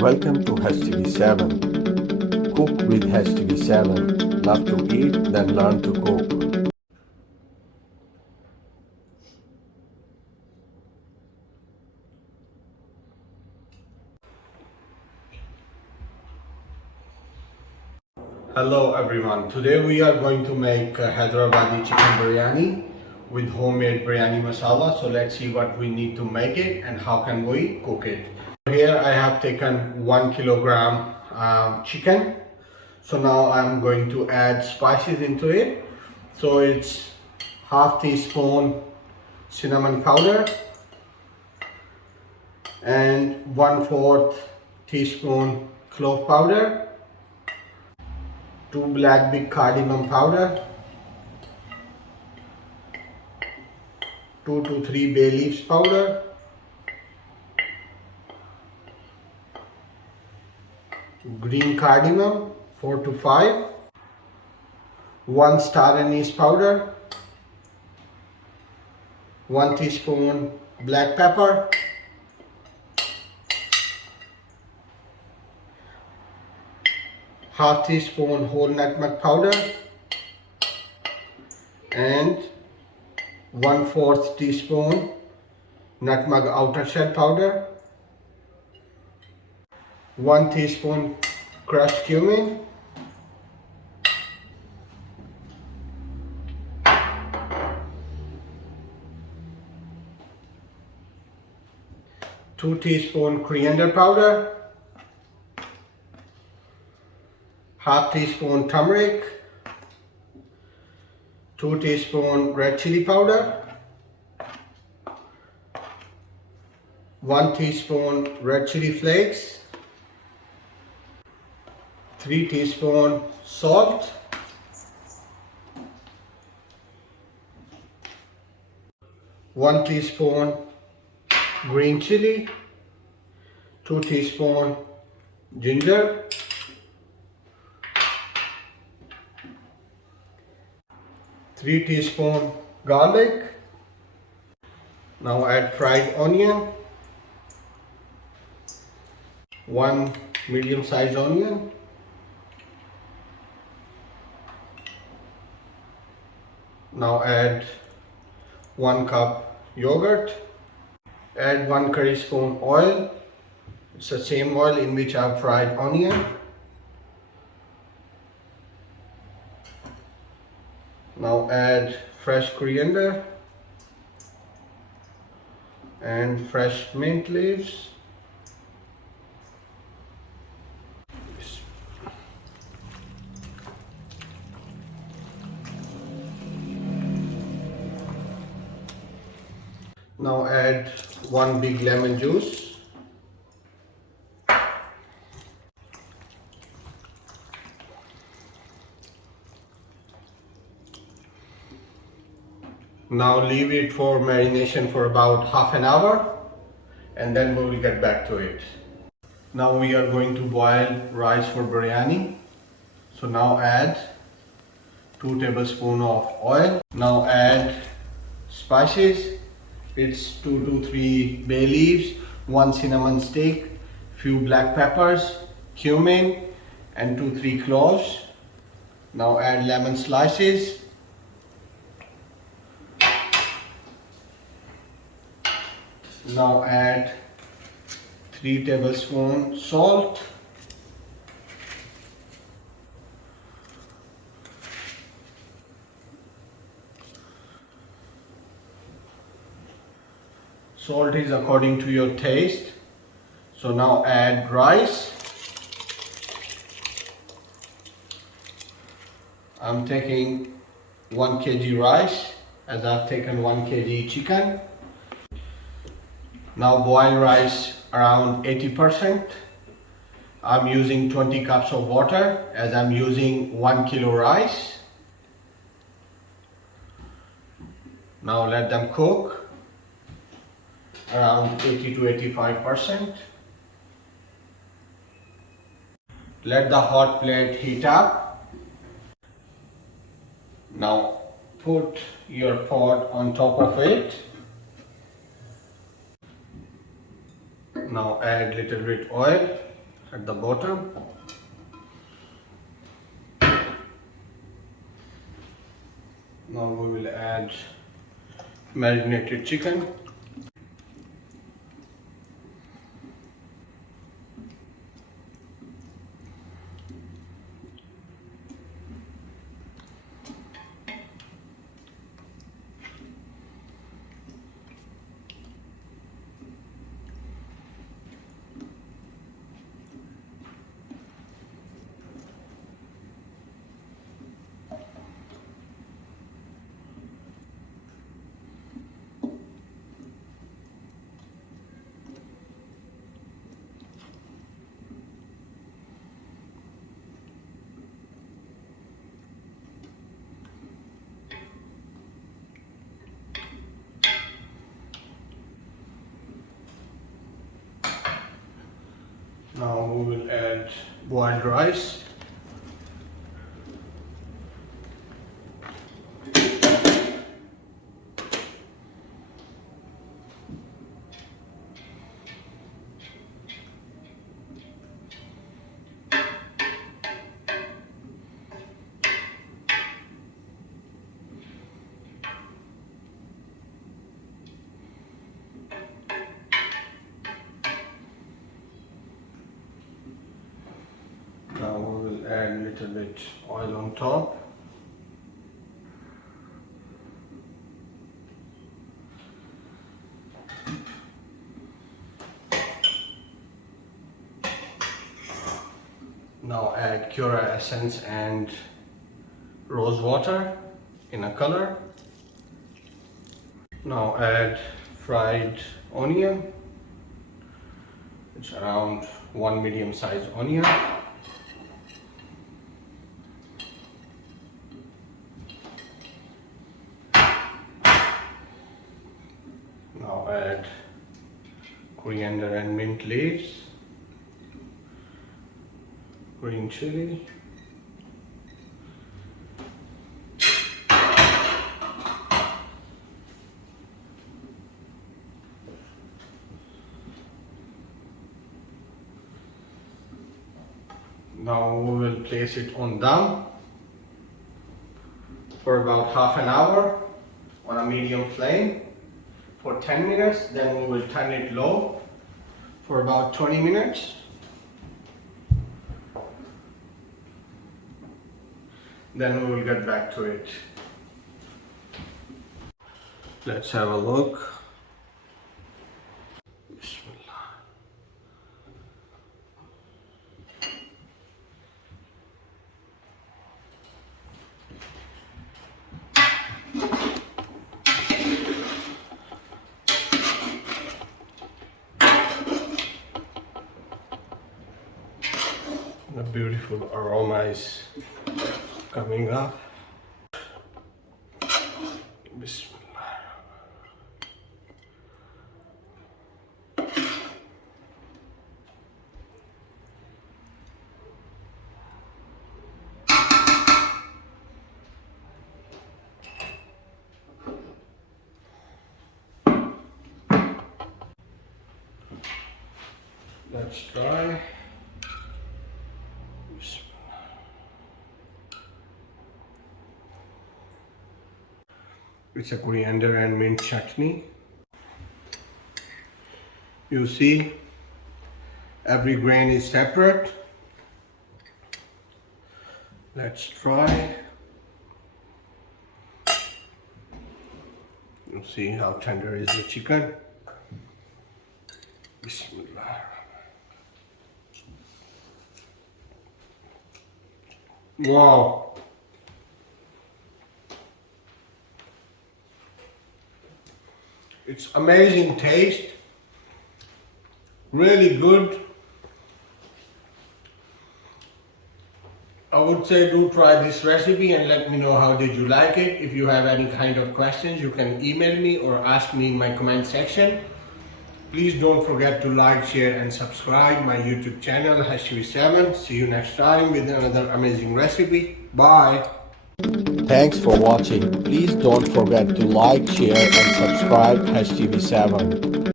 Welcome to HTV7. Cook with HTV7. Love to eat, then learn to cook. Hello everyone. Today we are going to make Hyderabadi chicken biryani with homemade biryani masala. So let's see what we need to make it and how can we cook it. Here I have taken 1 kilogram chicken. So now I'm going to add spices into it. So it's half teaspoon cinnamon powder and 1/4 teaspoon clove powder, 2 black big cardamom powder, 2 to 3 bay leaves powder, green cardamom 4 to 5, 1 star anise powder, 1 teaspoon black pepper, half teaspoon whole nutmeg powder, and 1/4 teaspoon nutmeg outer shell powder, 1 teaspoon crushed cumin, 2 teaspoon coriander powder, half teaspoon turmeric, 2 teaspoon red chili powder, 1 teaspoon red chili flakes, 3 teaspoon salt, 1 teaspoon green chili, 2 teaspoon ginger, 3 teaspoon garlic. Now add fried onion, 1 medium-sized onion, now add 1 cup yogurt, add 1 curry spoon oil. It's the same oil in which I've fried onion. Now add fresh coriander and fresh mint leaves. Now add 1 big lemon juice. Now leave it for marination for about half an hour and then we will get back to it. Now we are going to boil rice for biryani. So now add 2 tablespoons of oil. Now add spices. It's 2 to 3 bay leaves, 1 cinnamon stick, few black peppers, cumin and 2-3 cloves. Now add lemon slices. Now add 3 tablespoons salt, salt is according to your taste. So now add rice. I'm taking 1 kg rice as I've taken 1 kg chicken. Now boil rice around 80%. I'm using 20 cups of water as I'm using 1 kilo rice. Now let them cook around 80 to 85%. Let the hot plate heat up. Now put your pot on top of it. Now add little bit oil. at the bottom. Now we will add marinated chicken. Now we will add boiled rice. Now we will add a little bit oil on top. Now add Cura essence and rose water in a color. Now add fried onion. It's around one medium-sized onion. Now add coriander and mint leaves, green chili, now we will place it on dum for about half an hour on a medium flame for 10 minutes. Then we will turn it low for about 20 minutes. Then we will get back to it. Let's have a look. Bismillah. The beautiful aroma is coming up. Bismillah. Let's try. It's a coriander and mint chutney. You see, every grain is separate. Let's try. You see how tender is the chicken. Bismillah. Wow. It's amazing taste, really good. I would say do try this recipe and let me know how did you like it. If you have any kind of questions, you can email me or ask me in my comment section. Please don't forget to like, share and subscribe my YouTube channel HTV7. See you next time with another amazing recipe. Bye. Thanks for watching. Please don't forget to like, share and subscribe HTV7.